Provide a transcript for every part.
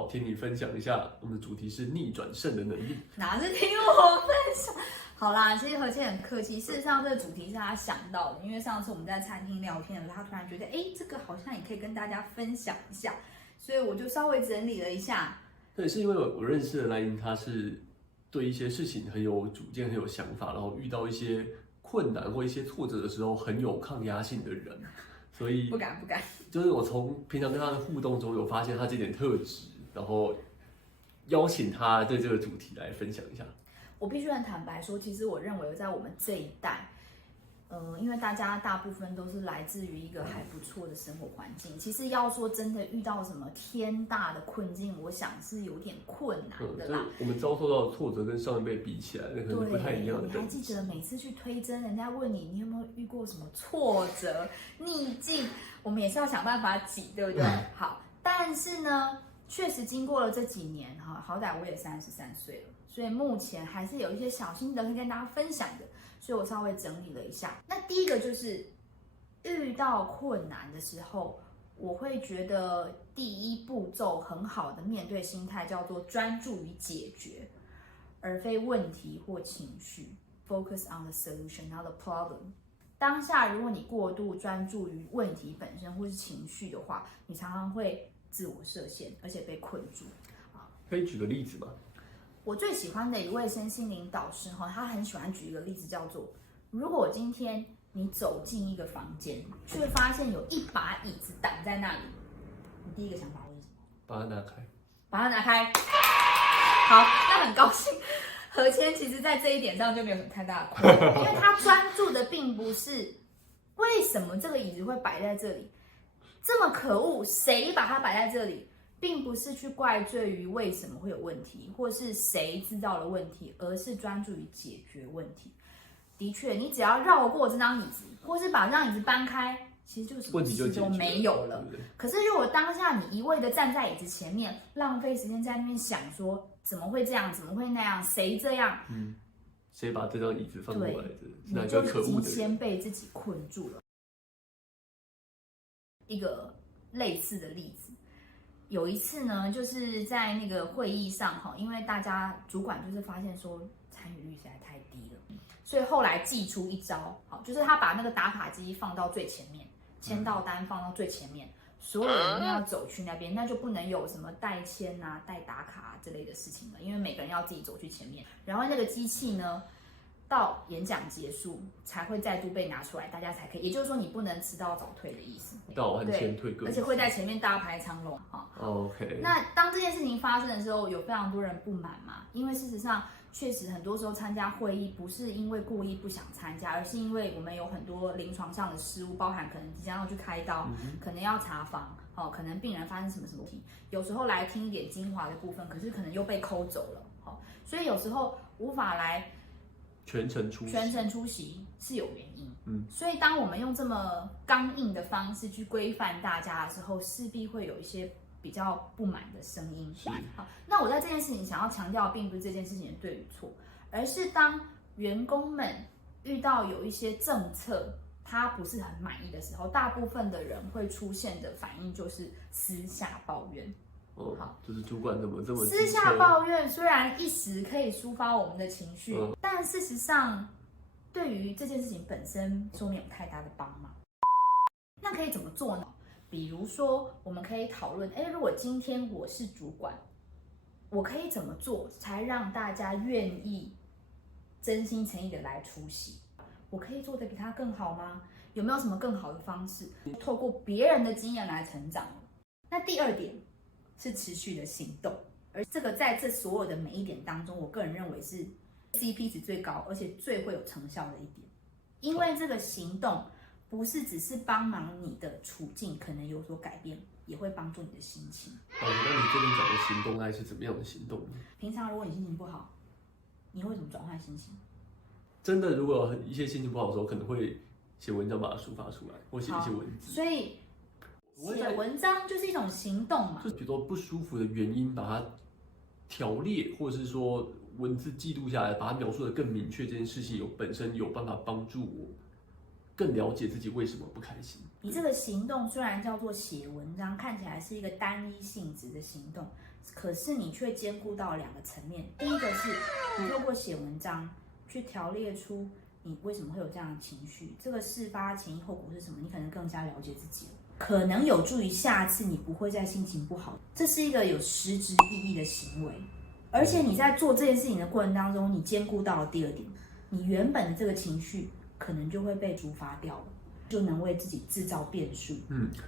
要听你分享一下，我们的主题是逆转胜的能力。哪是听我分享？好啦，其实何倩很客气。事实上，这个主题是他想到的，因为上次我们在餐厅聊天的时候，他突然觉得，这个好像也可以跟大家分享一下，所以我就稍微整理了一下。对，是因为我认识的赖英，他是对一些事情很有主见、很有想法，然后遇到一些困难或一些挫折的时候，很有抗压性的人。所以不敢，就是我从平常跟他的互动中有发现他这点特质，然后邀请他对这个主题来分享一下。我必须很坦白说，其实我认为在我们这一代，因为大家大部分都是来自于一个还不错的生活环境，其实要说真的遇到什么天大的困境，我想是有点困难的啦。我们遭受到的挫折跟上一辈比起来，那可能不太一样的。你还记得每次去推甄，人家问你有没有遇过什么挫折、逆境，我们也是要想办法挤，对不对？好，但是呢，确实经过了这几年，好歹我也33岁了。所以目前还是有一些小心得可以跟大家分享的，所以我稍微整理了一下。那第一个就是遇到困难的时候，我会觉得第一步骤很好的面对心态叫做专注于解决，而非问题或情绪。Focus on the solution, not the problem。当下如果你过度专注于问题本身或是情绪的话，你常常会自我设限，而且被困住。可以举个例子吗？我最喜欢的一位身心灵导师他很喜欢举一个例子，叫做如果今天你走进一个房间，却发现有一把椅子挡在那里，你第一个想法会是什么？把它拿开。把它拿开。好，那很高兴。何谦其实在这一点上就没有什么太大的困扰，因为他专注的并不是为什么这个椅子会摆在这里，这么可恶，谁把它摆在这里？并不是去怪罪于为什么会有问题，或是谁制造了问题，而是专注于解决问题。的确，你只要绕过这张椅子，或是把这张椅子搬开，其实就什么事都没有了。可是如果当下你一味的站在椅子前面，浪费时间在那边想说怎么会这样，怎么会那样，谁这样？谁把这张椅子放过来的？你就已经先被自己困住了。一个类似的例子。有一次呢，就是在那个会议上因为大家主管就是发现说参与率实在太低了，所以后来祭出一招，就是他把那个打卡机放到最前面，签到单放到最前面，所有人都要走去那边，那就不能有什么代签啊、代打卡之类的事情了，因为每个人要自己走去前面，然后那个机器呢，到演讲结束才会再度被拿出来，大家才可以，也就是说你不能迟到早退的意思。到晚先退各，而且会在前面大排长龙OK。那当这件事情发生的时候，有非常多人不满嘛，因为事实上确实很多时候参加会议不是因为故意不想参加，而是因为我们有很多临床上的事务，包含可能即将要去开刀，可能要查房，可能病人发生什么问题，有时候来听一点精华的部分，可是可能又被抠走了，所以有时候无法来全程出席是有原因。所以当我们用这么刚硬的方式去规范大家的时候，势必会有一些比较不满的声音。好，那我在这件事情想要强调，并不是这件事情的对与错，而是当员工们遇到有一些政策他不是很满意的时候，大部分的人会出现的反应就是私下抱怨。好，就是主管怎么这么私下抱怨，虽然一时可以抒发我们的情绪，但事实上对于这件事情本身说没有太大的帮忙。那可以怎么做呢？比如说我们可以讨论，如果今天我是主管，我可以怎么做才让大家愿意真心诚意的来出席？我可以做得比他更好吗？有没有什么更好的方式？透过别人的经验来成长。那第二点是持续的行动，而这个在这所有的每一点当中，我个人认为是 CP 值最高，而且最会有成效的一点。因为这个行动不是只是帮忙你的处境可能有所改变，也会帮助你的心情。那你这边讲的行动大概是怎么样的行动呢？平常如果你心情不好，你会怎么转换心情？真的，如果一些心情不好的时候，可能会写文章把它抒发出来，或写一些文字。所以写文章就是一种行动嘛，就比如说不舒服的原因，把它条列，或者是说文字记录下来，把它描述的更明确。这件事情本身有办法帮助我更了解自己为什么不开心。你这个行动虽然叫做写文章，看起来是一个单一性质的行动，可是你却兼顾到2个层面。第一个是你透过写文章去条列出你为什么会有这样的情绪，这个事发前因后果是什么，你可能更加了解自己了，可能有助于下次你不会再心情不好。这是一个有实质意义的行为，而且你在做这件事情的过程当中，你兼顾到了第2点，你原本的这个情绪可能就会被抒发掉了，就能为自己制造变数，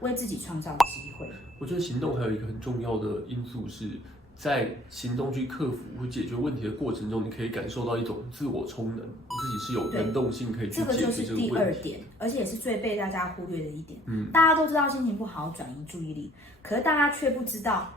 为自己创造机会。我觉得行动还有一个很重要的因素是，在行动去克服或解决问题的过程中，你可以感受到一种自我充能，自己是有能动性可以去这个解就是第决这个问2题。点，而且也是最被大家忽略的一点。大家都知道心情不好转移注意力，可是大家却不知道，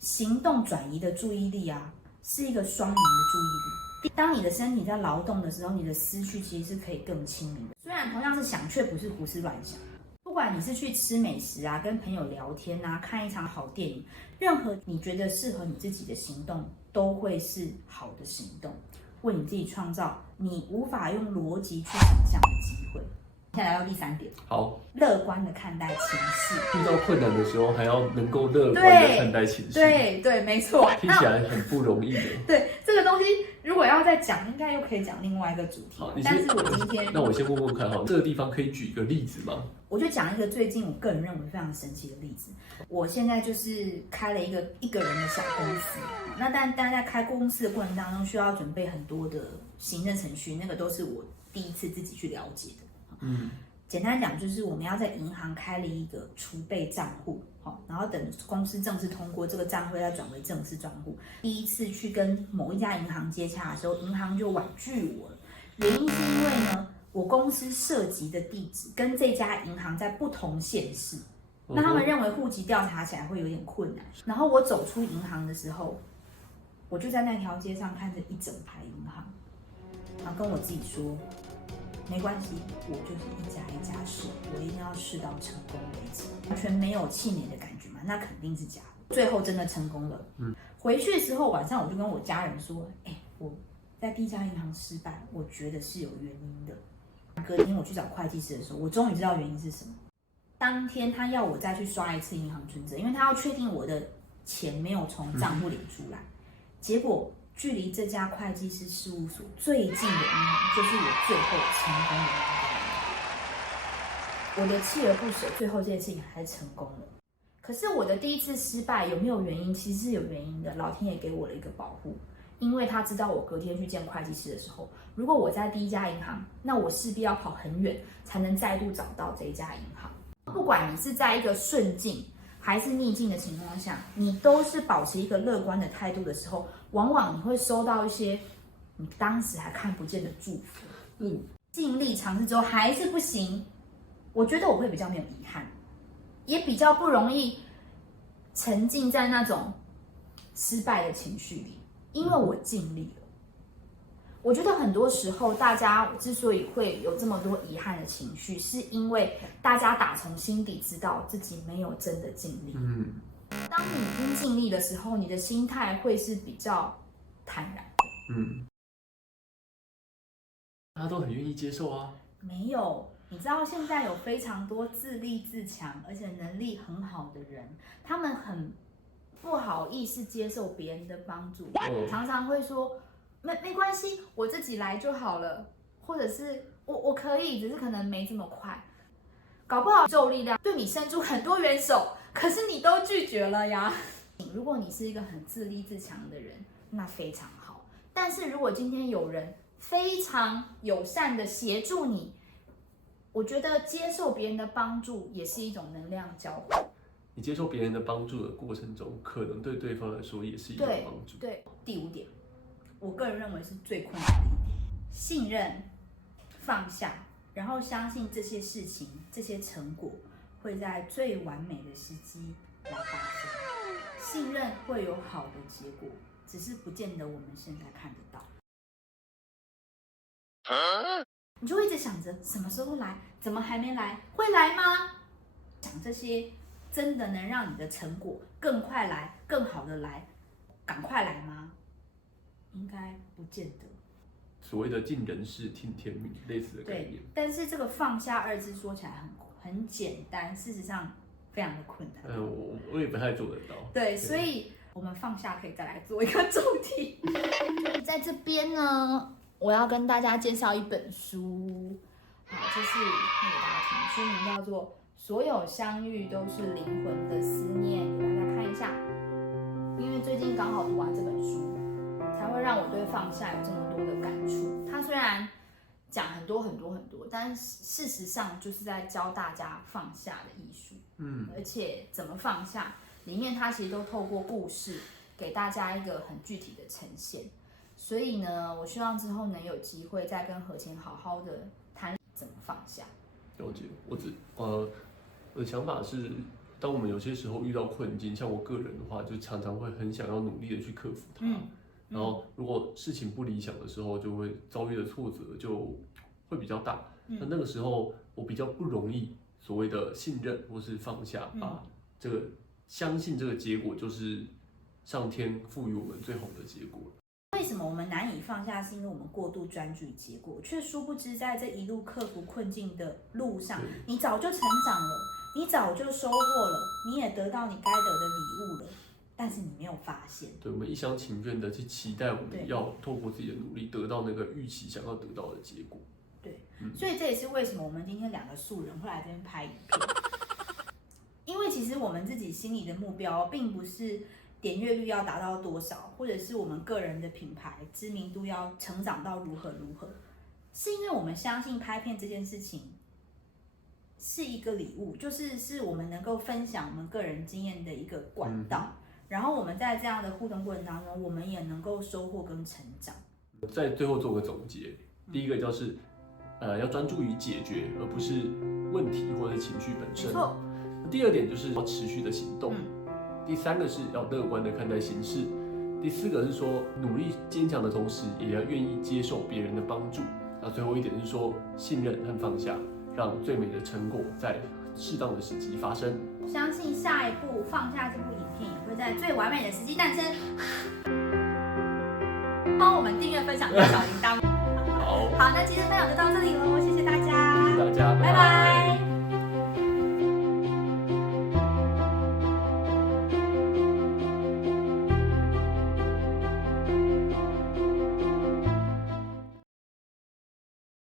行动转移的注意力啊，是一个双赢的注意力。当你的身体在劳动的时候，你的思绪其实是可以更清明的。虽然同样是想，却不是胡思乱想。不管你是去吃美食啊，跟朋友聊天啊，看一场好电影，任何你觉得适合你自己的行动，都会是好的行动，为你自己创造你无法用逻辑去想象的机会。现在来到第3点，好，乐观的看待情绪。遇到困难的时候还要能够乐观的看待情绪，对，没错，听起来很不容易的。对，这个东西如果要再讲，应该又可以讲另外一个主题。但是我今天，那我先问问看，这个地方可以举一个例子吗？我就讲一个最近我个人认为非常神奇的例子。我现在就是开了一个人的小公司，那但大家在开公司的过程当中，需要准备很多的行政程序，那个都是我第一次自己去了解的。简单讲就是我们要在银行开了一个储备账户，然后等公司正式通过，这个账户再转为正式账户。第一次去跟某一家银行接洽的时候，银行就婉拒我了，原因是因为呢，我公司涉及的地址跟这家银行在不同县市，那他们认为户籍调查起来会有点困难。然后我走出银行的时候，我就在那条街上看着一整排银行，然后跟我自己说，没关系，我就是一家一家试，我一定要试到成功为止，完全没有气馁的感觉嘛，那肯定是假的。最后真的成功了。回去的时候晚上我就跟我家人说，我在第一家银行失败，我觉得是有原因的。隔天我去找会计师的时候，我终于知道原因是什么。当天他要我再去刷一次银行存折，因为他要确定我的钱没有从账户领出来。结果距离这家会计师事务所最近的银行，就是我最后成功的那个银行。我的锲而不舍，最后这件事情还是成功了。可是我的第一次失败有没有原因？其实是有原因的，老天爷给我了一个保护。因为他知道我隔天去见会计师的时候，如果我在第一家银行，那我势必要跑很远才能再度找到这一家银行。不管你是在一个顺境还是逆境的情况下，你都是保持一个乐观的态度的时候，往往你会收到一些你当时还看不见的祝福。尽力尝试之后还是不行，我觉得我会比较没有遗憾，也比较不容易沉浸在那种失败的情绪里。因为我尽力了。我觉得很多时候大家之所以会有这么多遗憾的情绪，是因为大家打从心底知道自己没有真的尽力。当你已经尽力的时候，你的心态会是比较坦然的。大家都很愿意接受啊。没有，你知道现在有非常多自立自强而且能力很好的人，他们很不好意思接受别人的帮助，常常会说没关系，我自己来就好了，或者是我可以，只是可能没这么快。搞不好宇宙力量对你伸出很多援手，可是你都拒绝了呀。如果你是一个很自立自强的人，那非常好。但是如果今天有人非常友善的协助你，我觉得接受别人的帮助也是一种能量交换。你接受别人的帮助的过程中，可能对对方来说也是一种帮助。对，第5点，我个人认为是最困难的一点，信任、放下，然后相信这些事情、这些成果会在最完美的时机来发生。信任会有好的结果，只是不见得我们现在看得到。你就一直想着什么时候来，怎么还没来，会来吗？想这些真的能让你的成果更快来、更好的来、赶快来吗？应该不见得。所谓的尽人事听天命类似的概念。对，但是这个放下二字说起来很简单，事实上非常的困难。我也不太做得到。对，所以我们放下可以再来做一个主题。在这边呢，我要跟大家介绍一本书，好，就是念给大家听，书名叫做《所有相遇都是灵魂的思念》，给大家看一下。因为最近刚好读完这本书，才会让我对放下有这么多的感触。它虽然讲很多，但事实上就是在教大家放下的艺术。而且怎么放下，里面它其实都透过故事给大家一个很具体的呈现。所以呢，我希望之后能有机会再跟何晴好好的谈怎么放下。了解，我的想法是，当我们有些时候遇到困境，像我个人的话，就常常会很想要努力的去克服它。然后如果事情不理想的时候，就会遭遇的挫折就会比较大。那个时候我比较不容易所谓的信任或是放下，把这个相信这个结果就是上天赋予我们最好的结果。为什么我们难以放下？是因为我们过度专注于结果，却殊不知在这一路克服困境的路上，你早就成长了，你早就收获了，你也得到你该得的礼物了，但是你没有发现。对，我们一厢情愿的去期待我们要透过自己的努力得到那个预期想要得到的结果。对，所以这也是为什么我们今天2个素人会来这边拍影片，因为其实我们自己心里的目标并不是点阅率要达到多少，或者是我们个人的品牌知名度要成长到如何，是因为我们相信拍片这件事情是一个礼物，是我们能够分享我们个人经验的一个管道。然后我们在这样的互动过程当中，我们也能够收获跟成长。在最后做个总结，第一个就是要专注于解决，而不是问题或者情绪本身。没错。第二点就是要持续的行动。第三个是要乐观的看待形势。第四个是说努力坚强的同时，也要愿意接受别人的帮助。那最后一点是说信任和放下，让最美的成果在适当的时机发生。相信下一部放下这部影片也会在最完美的时机诞生。帮我们订阅、分享、开小铃铛。好，那今天分享就到这里喽，谢谢大家，谢谢大家，拜拜。